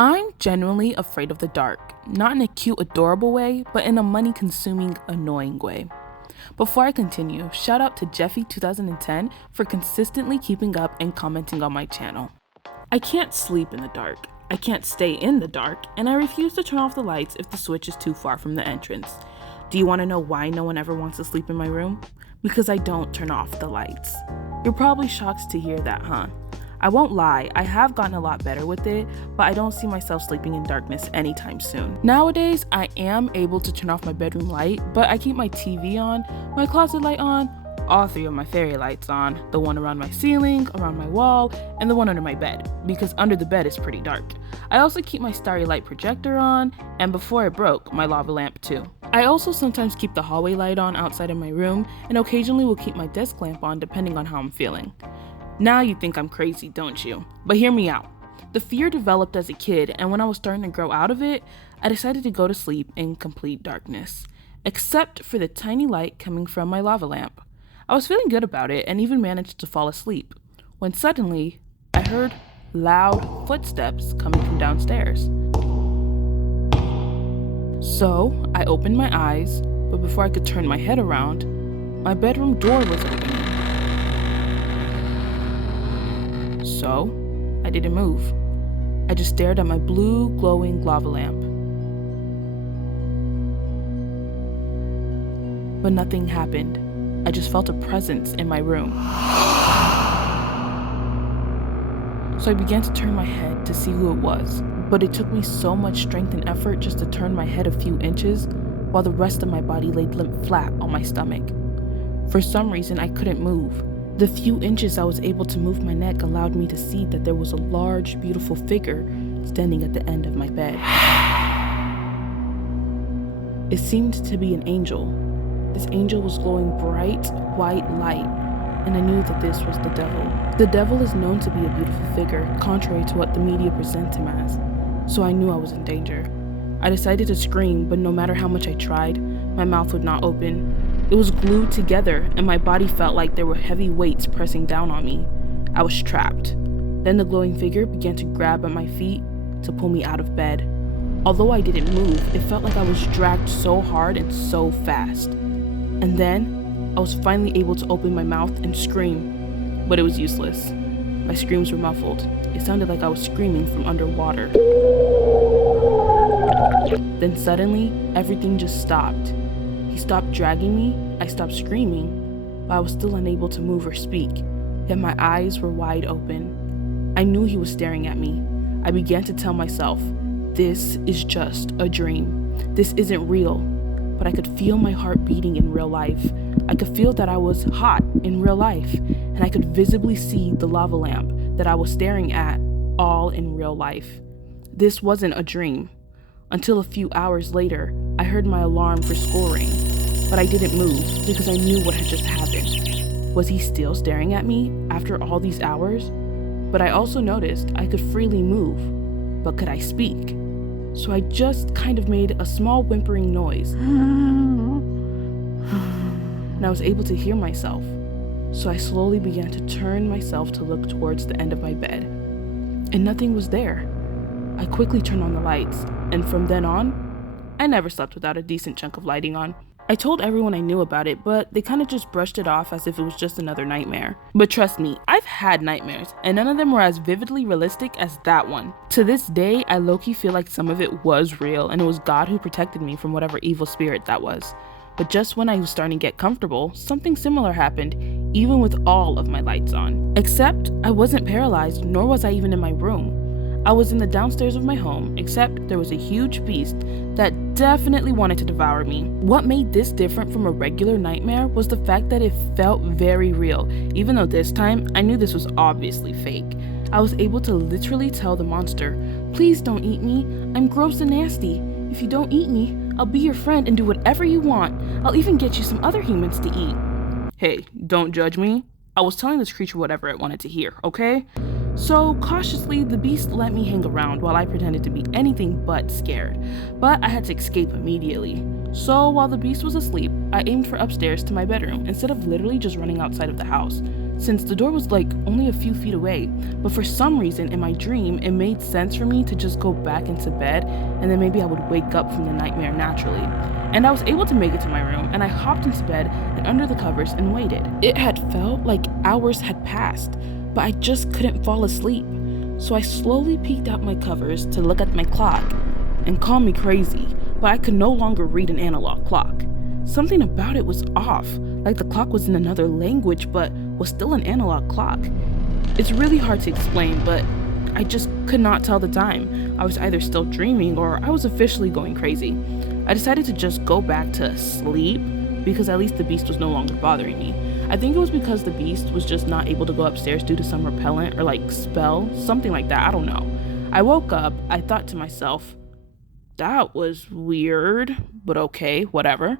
I'm genuinely afraid of the dark, not in a cute, adorable way, but in a money-consuming, annoying way. Before I continue, shout out to Jeffy2010 for consistently keeping up and commenting on my channel. I can't sleep in the dark, I can't stay in the dark, and I refuse to turn off the lights if the switch is too far from the entrance. Do you want to know why no one ever wants to sleep in my room? Because I don't turn off the lights. You're probably shocked to hear that, huh? I won't lie, I have gotten a lot better with it, but I don't see myself sleeping in darkness anytime soon. Nowadays, I am able to turn off my bedroom light, but I keep my TV on, my closet light on, all three of my fairy lights on, the one around my ceiling, around my wall, and the one under my bed, because under the bed is pretty dark. I also keep my starry light projector on, and before it broke, my lava lamp too. I also sometimes keep the hallway light on outside of my room, and occasionally will keep my desk lamp on depending on how I'm feeling. Now you think I'm crazy, don't you? But hear me out. The fear developed as a kid, and when I was starting to grow out of it, I decided to go to sleep in complete darkness, except for the tiny light coming from my lava lamp. I was feeling good about it and even managed to fall asleep, when suddenly I heard loud footsteps coming from downstairs. So I opened my eyes, but before I could turn my head around, my bedroom door was open. So, I didn't move. I just stared at my blue, glowing lava lamp. But nothing happened. I just felt a presence in my room. So I began to turn my head to see who it was, but it took me so much strength and effort just to turn my head a few inches, while the rest of my body laid limp flat on my stomach. For some reason, I couldn't move. The few inches I was able to move my neck allowed me to see that there was a large, beautiful figure standing at the end of my bed. It seemed to be an angel. This angel was glowing bright, white light, and I knew that this was the devil. The devil is known to be a beautiful figure, contrary to what the media presents him as, so I knew I was in danger. I decided to scream, but no matter how much I tried, my mouth would not open. It was glued together, and my body felt like there were heavy weights pressing down on me. I was trapped. Then the glowing figure began to grab at my feet to pull me out of bed. Although I didn't move, it felt like I was dragged so hard and so fast. And then, I was finally able to open my mouth and scream, but it was useless. My screams were muffled. It sounded like I was screaming from underwater. Then suddenly, everything just stopped. He stopped dragging me, I stopped screaming, but I was still unable to move or speak, yet my eyes were wide open. I knew he was staring at me. I began to tell myself, this is just a dream. This isn't real. But I could feel my heart beating in real life. I could feel that I was hot in real life, and I could visibly see the lava lamp that I was staring at all in real life. This wasn't a dream. Until a few hours later, I heard my alarm for school ring, but I didn't move because I knew what had just happened. Was he still staring at me after all these hours? But I also noticed I could freely move, but could I speak? So I just kind of made a small whimpering noise. And I was able to hear myself. So I slowly began to turn myself to look towards the end of my bed. And nothing was there. I quickly turned on the lights, and from then on, I never slept without a decent chunk of lighting on. I told everyone I knew about it, but they kind of just brushed it off as if it was just another nightmare. But trust me, I've had nightmares, and none of them were as vividly realistic as that one. To this day, I low-key feel like some of it was real, and it was God who protected me from whatever evil spirit that was. But just when I was starting to get comfortable, something similar happened, even with all of my lights on. Except, I wasn't paralyzed, nor was I even in my room. I was in the downstairs of my home, except there was a huge beast that definitely wanted to devour me. What made this different from a regular nightmare was the fact that it felt very real, even though this time I knew this was obviously fake. I was able to literally tell the monster, "Please don't eat me, I'm gross and nasty. If you don't eat me, I'll be your friend and do whatever you want. I'll even get you some other humans to eat." Hey, don't judge me. I was telling this creature whatever it wanted to hear, okay? So cautiously, the beast let me hang around while I pretended to be anything but scared, but I had to escape immediately. So while the beast was asleep, I aimed for upstairs to my bedroom instead of literally just running outside of the house. since the door was like only a few feet away, but for some reason in my dream, it made sense for me to just go back into bed and then maybe I would wake up from the nightmare naturally. And I was able to make it to my room, and I hopped into bed and under the covers and waited. It had felt like hours had passed, but I just couldn't fall asleep. So I slowly peeked out my covers to look at my clock, and call me crazy, but I could no longer read an analog clock. Something about it was off, like the clock was in another language but was still an analog clock. It's really hard to explain, but I just could not tell the time. I was either still dreaming or I was officially going crazy. I decided to just go back to sleep because at least the beast was no longer bothering me. I think it was because the beast was just not able to go upstairs due to some repellent or like spell, something like that, I don't know. I woke up, I thought to myself, that was weird, but okay, whatever.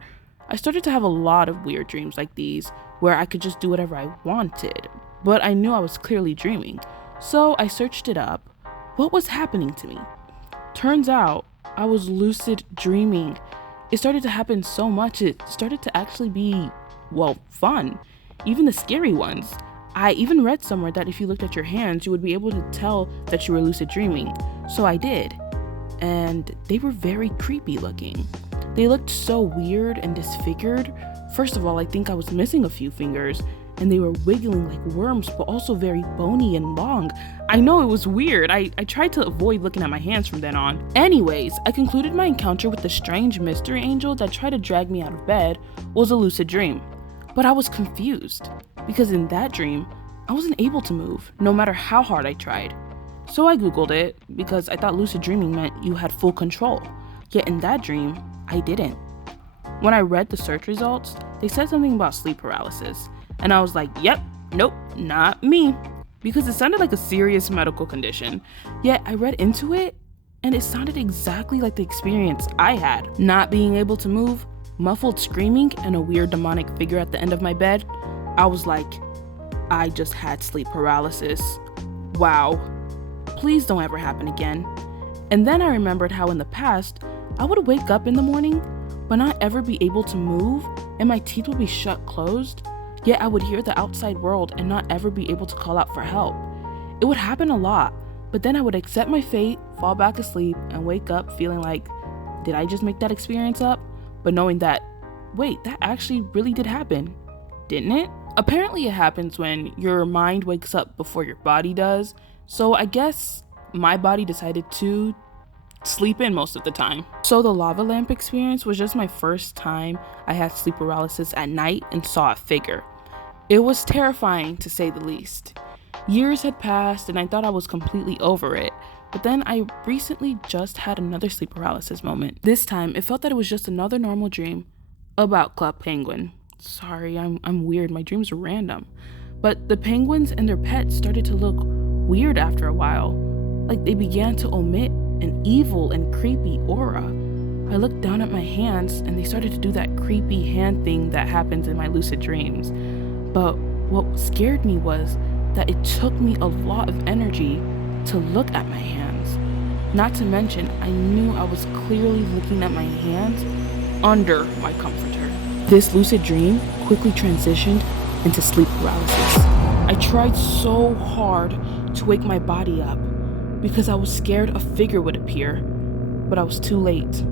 I started to have a lot of weird dreams like these where I could just do whatever I wanted, but I knew I was clearly dreaming. So I searched it up. What was happening to me? Turns out I was lucid dreaming. It started to happen so much, it started to actually be, well, fun. Even the scary ones. I even read somewhere that if you looked at your hands, you would be able to tell that you were lucid dreaming. So I did. And they were very creepy looking. They looked so weird and disfigured. First of all, I think I was missing a few fingers, and they were wiggling like worms, but also very bony and long. I know it was weird. I tried to avoid looking at my hands from then on. Anyways, I concluded my encounter with the strange mystery angel that tried to drag me out of bed was a lucid dream. But I was confused, because in that dream, I wasn't able to move, no matter how hard I tried. So I googled it, because I thought lucid dreaming meant you had full control. Yet in that dream, I didn't. When I read the search results, they said something about sleep paralysis. And I was like, yep, nope, not me. Because it sounded like a serious medical condition. Yet I read into it, and it sounded exactly like the experience I had. Not being able to move, muffled screaming, and a weird demonic figure at the end of my bed. I was like, I just had sleep paralysis. Wow. Please don't ever happen again. And then I remembered how in the past, I would wake up in the morning, but not ever be able to move, and my teeth would be shut closed. Yet I would hear the outside world and not ever be able to call out for help. It would happen a lot, but then I would accept my fate, fall back asleep, and wake up feeling like, did I just make that experience up? But knowing that, wait, that actually really did happen, didn't it? Apparently it happens when your mind wakes up before your body does, so I guess my body decided to sleep in most of the time. So the lava lamp experience was just my first time I had sleep paralysis at night and saw a figure. It was terrifying, to say the least. Years had passed and I thought I was completely over it, but then I recently just had another sleep paralysis moment. This time it felt that it was just another normal dream about Club Penguin. Sorry, I'm weird, my dreams are random. But the penguins and their pets started to look weird after a while, like they began to emit an evil and creepy aura. I looked down at my hands and they started to do that creepy hand thing that happens in my lucid dreams. But what scared me was that it took me a lot of energy to look at my hands. Not to mention, I knew I was clearly looking at my hands under my comforter. This lucid dream quickly transitioned into sleep paralysis. I tried so hard to wake my body up because I was scared a figure would appear, but I was too late.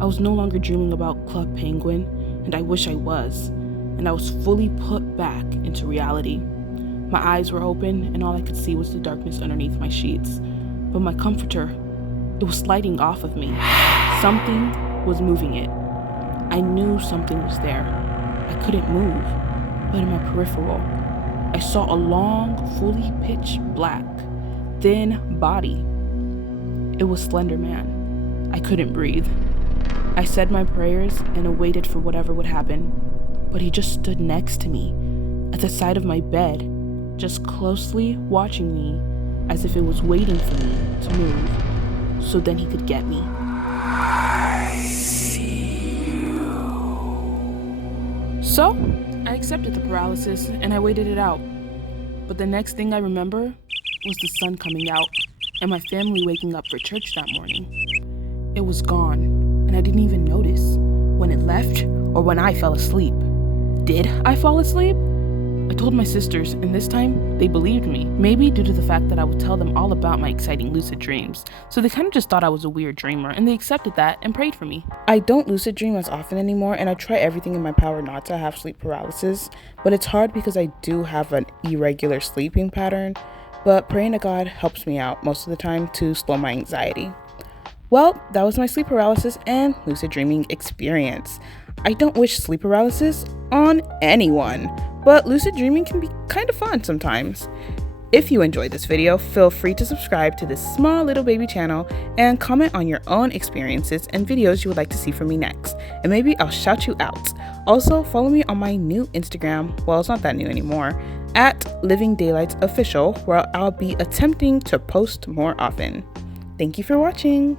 I was no longer dreaming about Club Penguin, and I wish I was, and I was fully put back into reality. My eyes were open, and all I could see was the darkness underneath my sheets. But my comforter, it was sliding off of me. Something was moving it. I knew something was there. I couldn't move, but in my peripheral, I saw a long, fully pitch black, thin body. It was Slender Man. I couldn't breathe. I said my prayers and awaited for whatever would happen, but he just stood next to me, at the side of my bed, just closely watching me as if it was waiting for me to move, so then he could get me. I see you. So, I accepted the paralysis and I waited it out. But the next thing I remember was the sun coming out and my family waking up for church that morning. It was gone, and I didn't even notice when it left or when I fell asleep. Did I fall asleep? I told my sisters, and this time, they believed me. Maybe due to the fact that I would tell them all about my exciting lucid dreams. So they kind of just thought I was a weird dreamer, and they accepted that and prayed for me. I don't lucid dream as often anymore, and I try everything in my power not to have sleep paralysis, but it's hard because I do have an irregular sleeping pattern, but praying to God helps me out most of the time to slow my anxiety. Well, that was my sleep paralysis and lucid dreaming experience. I don't wish sleep paralysis on anyone, but lucid dreaming can be kind of fun sometimes. If you enjoyed this video, feel free to subscribe to this small little baby channel and comment on your own experiences and videos you would like to see from me next, and maybe I'll shout you out. Also, follow me on my new Instagram, well, it's not that new anymore, at Living Daylights Official, where I'll be attempting to post more often. Thank you for watching.